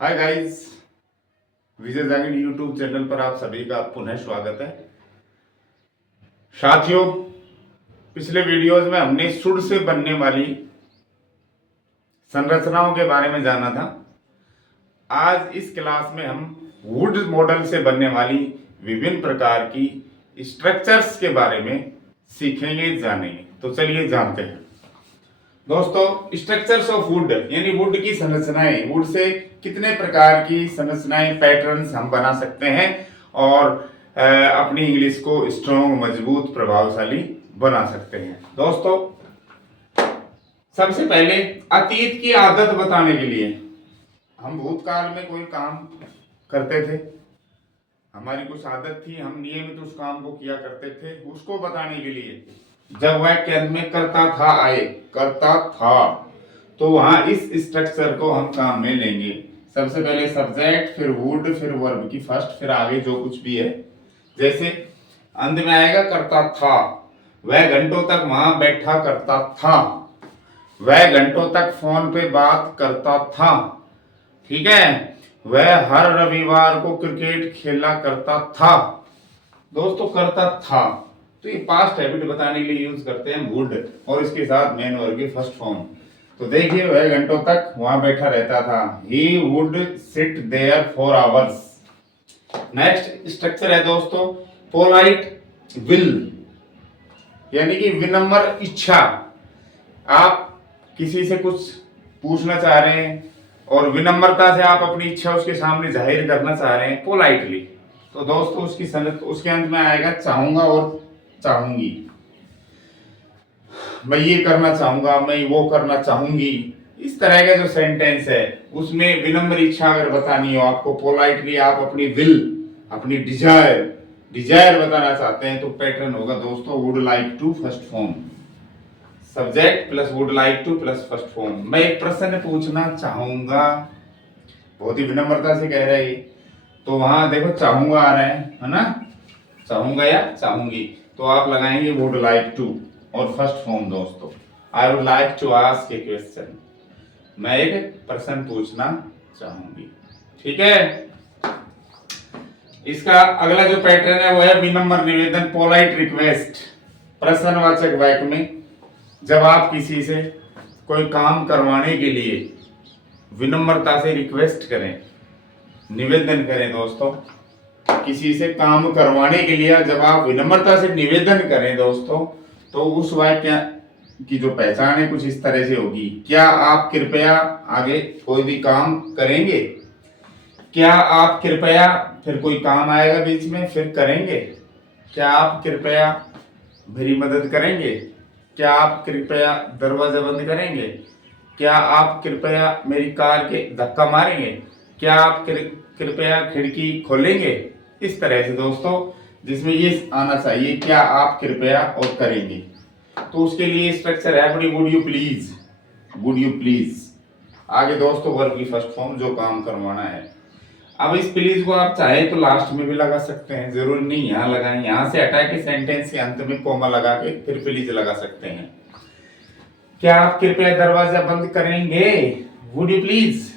Hi guys, विजय जागीर YouTube channel पर आप सभी का पुनः स्वागत है। साथियों, पिछले वीडियोस में हमने सुड से बनने वाली संरचनाओं के बारे में जाना था। आज इस क्लास में हम वुड मॉडल से बनने वाली विभिन्न प्रकार की स्ट्रक्चर्स के बारे में सीखेंगे, जानेंगे। तो चलिए जानते हैं। दोस्तों, स्ट्रक्चर्स ऑफ वुड यानी वुड की संरचनाएं, वुड से कितने प्रकार की संरचनाएं, पैटर्न्स हम बना सकते हैं और अपनी इंग्लिश को स्ट्रॉन्ग, मजबूत, प्रभावशाली बना सकते हैं। दोस्तों, सबसे पहले अतीत की आदत बताने के लिए, हम भूतकाल में कोई काम करते थे, हमारी कुछ आदत थी, हम नियमित उस काम को किया करते थे, उसको बताने के लिए जब वह के अंत में करता था आए, करता था, तो वहां इस स्ट्रक्चर को हम काम में लेंगे। सबसे पहले सब्जेक्ट, फिर वुड, फिर वर्ब की फर्स्ट, फिर आगे जो कुछ भी है। जैसे अंत में आएगा करता था, वह घंटों तक वहां बैठा करता था, वह घंटों तक फोन पे बात करता था, ठीक है, वह हर रविवार को क्रिकेट खेला करता था। दोस्तों, करता था तो ये पास्ट हैबिट बताने के लिए यूज करते हैं वुड, और इसके साथ मेन वर्ब की फर्स्ट फॉर्म। तो देखिए, वह घंटों तक वहां बैठा रहता था, he would sit there for hours. Next structure है दोस्तों पोलाइट विल, यानी कि विनम्र इच्छा। आप किसी से कुछ पूछना चाह रहे हैं और विनम्रता से आप अपनी इच्छा उसके सामने जाहिर करना चाह रहे हैं पोलाइटली, तो दोस्तों उसके अंत में आएगा चाहूंगा और चाहूंगी। मैं ये करना चाहूंगा, मैं वो करना चाहूंगी। इस तरह का जो सेंटेंस है उसमें विनम्र इच्छा अगर बतानी हो आपको पोलाइटली, आप अपनी विल, अपनी डिजायर बताना चाहते हैं, तो पैटर्न होगा दोस्तों would like to first form, subject plus would like to plus first form. मैं एक प्रश्न पूछना चाहूंगा, बहुत ही विनम्रता से कह रहे हैं, तो वहां देखो चाहूंगा आ रहा है ना, चाहूंगा या चाहूंगी, तो आप लगाएंगे वुड लाइक टू और फर्स्ट फॉर्म। दोस्तों, I would like to ask a question, मैं एक प्रश्न पूछना चाहूंगी, ठीक है। इसका अगला जो पैटर्न है वो है विनम्र निवेदन, पोलाइट रिक्वेस्ट। प्रश्नवाचक वाक्य में जब आप किसी से कोई काम करवाने के लिए विनम्रता से रिक्वेस्ट करें, निवेदन करें, दोस्तों किसी से काम करवाने के लिए जब आप विनम्रता से निवेदन करें दोस्तों, तो उस वाक्य की जो पहचान है कुछ इस तरह से होगी। क्या आप कृपया आगे कोई भी काम करेंगे, क्या आप कृपया, फिर कोई काम आएगा बीच में, फिर करेंगे, क्या आप कृपया मेरी मदद करेंगे, क्या आप कृपया दरवाजा बंद करेंगे, क्या आप कृपया मेरी कार के धक्का मारेंगे, क्या आप कृपया खिड़की खोलेंगे। इस तरह से दोस्तों, जिसमें ये आना चाहिए क्या आप कृपया और करेंगे, तो उसके लिए स्ट्रक्चर है अपनी would you please, would you please. आगे दोस्तों वर्ब की फर्स्ट फॉर्म, जो काम करवाना है। अब इस प्लीज को आप चाहे तो लास्ट में भी लगा सकते हैं, जरूरी नहीं यहाँ लगाएं, यहाँ से हटा के सेंटेंस के अंत में कोमा लगा के फिर प्लीज लगा सकते हैं। क्या आप कृपया दरवाजा बंद करेंगे, वुड यू प्लीज।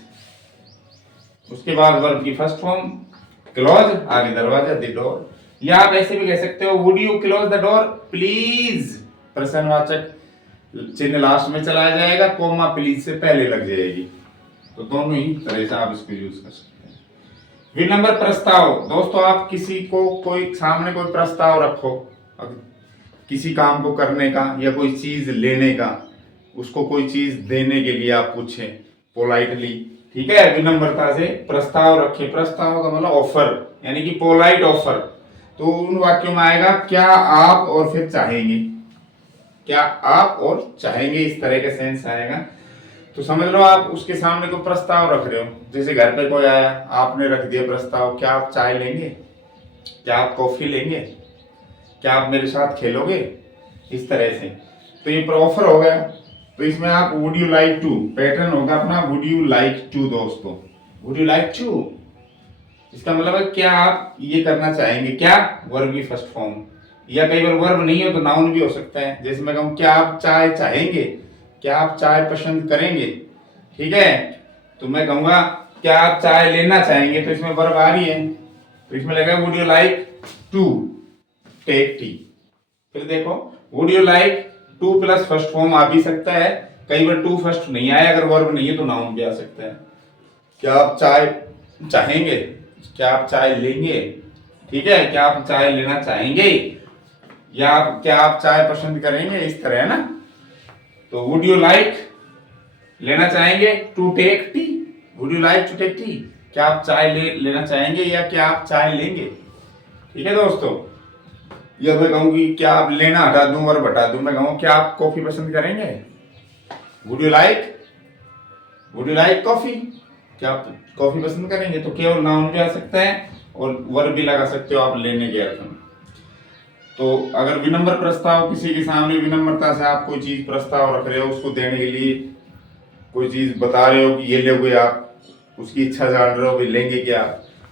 उसके बाद वर्ब की फर्स्ट फॉर्म क्लोज, आगे दरवाजा द डोर, या आप ऐसे भी कह सकते हो would you close the door please, प्रश्नवाचक चिन्ह लास्ट में चला जाएगा, कोमा प्लीज से पहले लग जाएगी। तो दोनों ही तरह से आप इसको यूज कर सकते हैं। विनम्र प्रस्ताव, दोस्तों आप किसी को कोई सामने कोई प्रस्ताव रखो, किसी काम को करने का या कोई चीज लेने का, उसको कोई चीज देने के लिए आप पूछें पोलाइटली, ठीक है, विनम्रता से प्रस्ताव रखें। प्रस्ताव का मतलब ऑफर, यानी कि पोलाइट ऑफर। तो उन वाक्यों में आएगा क्या आप और फिर चाहेंगे, क्या आप और चाहेंगे, इस तरह का सेंस आएगा। तो समझ लो आप उसके सामने कोई प्रस्ताव रख रहे हो, जैसे घर पे कोई आया, आपने रख दिया प्रस्ताव, क्या आप चाय लेंगे, क्या आप कॉफी लेंगे, क्या आप मेरे साथ खेलोगे, इस तरह से। तो ये ऑफर हो गया। तो इसमें आप would you like to, pattern होगा अपना वुड यू लाइक टू। दोस्तों, वुड यू लाइक टू, इसका मतलब है क्या आप ये करना चाहेंगे, क्या वर्ब की फर्स्ट फॉर्म, या कई बार वर्ब नहीं हो तो नाउन भी हो सकता है। जैसे मैं कहूँ क्या आप चाय चाहेंगे, क्या आप चाय पसंद करेंगे, ठीक है, तो मैं कहूँगा क्या आप चाय लेना चाहेंगे, तो इसमें वर्ब आ रही है, तो इसमें लगेगा would you like to take tea. फिर देखो would you like to plus first form आ भी सकता है, कई बार टू फर्स्ट नहीं आया, अगर वर्ब नहीं है तो नाउन भी आ सकता है। क्या आप चाय चाहेंगे, क्या आप चाय लेंगे, ठीक है, क्या आप चाय लेना चाहेंगे, या क्या आप चाय पसंद करेंगे, इस तरह है ना। तो वुड यू लाइक लेना चाहेंगे, to take tea, would you like to take tea, क्या आप चाय लेना चाहेंगे या क्या आप चाय लेंगे। ठीक है दोस्तों, या मैं कहूँ कि क्या आप लेना हटा दूं और बता दूं, मैं कहूँ क्या आप कॉफी पसंद करेंगे, वुड यू लाइक कॉफी, क्या आप कॉफी पसंद करेंगे, तो केवल नाउन भी आ सकता है और वर्ब भी लगा सकते हो आप लेने के अर्थ में। तो अगर विनम्र प्रस्ताव, किसी के सामने विनम्रता से आप कोई चीज प्रस्ताव रख रहे हो, उसको देने के लिए कोई चीज बता रहे हो कि ये लोगे आप, उसकी इच्छा जान रहे हो कि लेंगे क्या,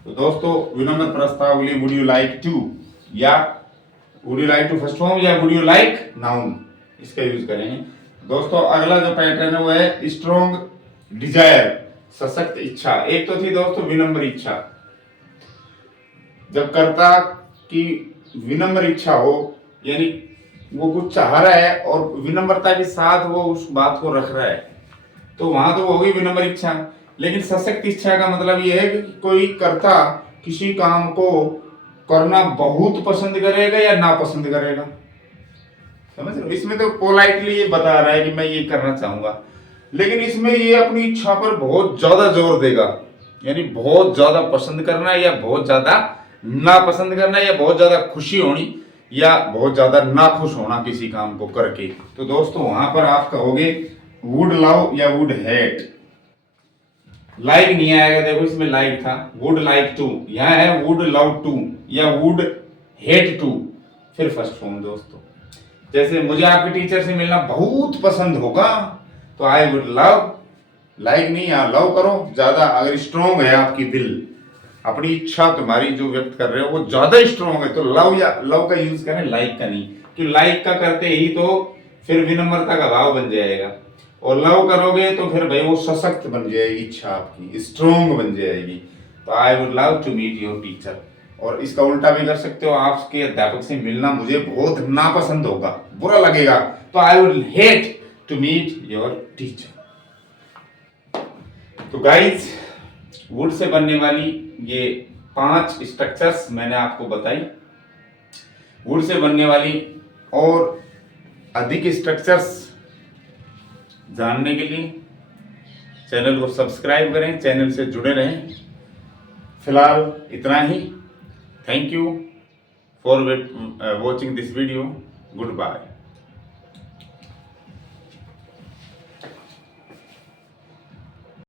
तो दोस्तों विनम्र प्रस्ताव के लिए वुड यू लाइक टू या would you like to first form या वुड यू लाइक नाउन, इसका यूज करेंगे। दोस्तों अगला जो पैटर्न है वो है स्ट्रॉन्ग डिजायर, सशक्त इच्छा। एक तो थी दोस्तों विनम्र इच्छा, जब कर्ता की विनम्र इच्छा हो, यानी वो कुछ चाह रहा है और विनम्रता के साथ वो उस बात को रख रहा है, तो वहां तो वो होगी विनम्र इच्छा। लेकिन सशक्त इच्छा का मतलब ये है कि कोई कर्ता किसी काम को करना बहुत पसंद करेगा या नापसंद करेगा, समझ रहे हो। इसमें तो पोलाइटली ये बता रहा है कि मैं ये करना चाहूंगा, लेकिन इसमें ये अपनी इच्छा पर बहुत ज्यादा जोर देगा, यानी बहुत ज्यादा पसंद करना या बहुत ज्यादा नापसंद करना, या बहुत ज्यादा खुशी होनी या बहुत ज्यादा नाखुश होना किसी काम को करके। तो दोस्तों वहां पर आप कहोगे वुड लव या वुड हेट। लाइक नहीं आएगा, देखो इसमें लाइक था, वुड लाइक टू, यहाँ है वुड लव टू या वुड हेट टू, फिर फर्स्ट फॉर्म। दोस्तों जैसे मुझे आपके टीचर से मिलना बहुत पसंद होगा, तो आई वुड लव, लाइक नहीं, यहाँ लव करो ज्यादा, अगर स्ट्रॉन्ग है आपकी दिल, अपनी इच्छा तुम्हारी जो व्यक्त कर रहे हो वो ज्यादा स्ट्रॉन्ग है, तो लव या लव का यूज करें, लाइक का नहीं, क्योंकि लाइक का करते ही तो फिर विनम्रता का भाव बन जाएगा, और लव करोगे तो फिर भाई वो सशक्त बन जाएगी, इच्छा आपकी स्ट्रॉन्ग बन जाएगी। तो I would love to meet your teacher, और इसका उल्टा भी कर सकते हो, आपके अध्यापक से मिलना मुझे बहुत नापसंद होगा, बुरा लगेगा, तो I would hate to meet your teacher. तो गाइज वुड से बनने वाली ये 5 स्ट्रक्चर्स मैंने आपको बताई। वुड से बनने वाली और अधिक स्ट्रक्चर्स जानने के लिए चैनल को सब्सक्राइब करें, चैनल से जुड़े रहें। फिलहाल इतना ही। Thank you for watching this video. Good bye.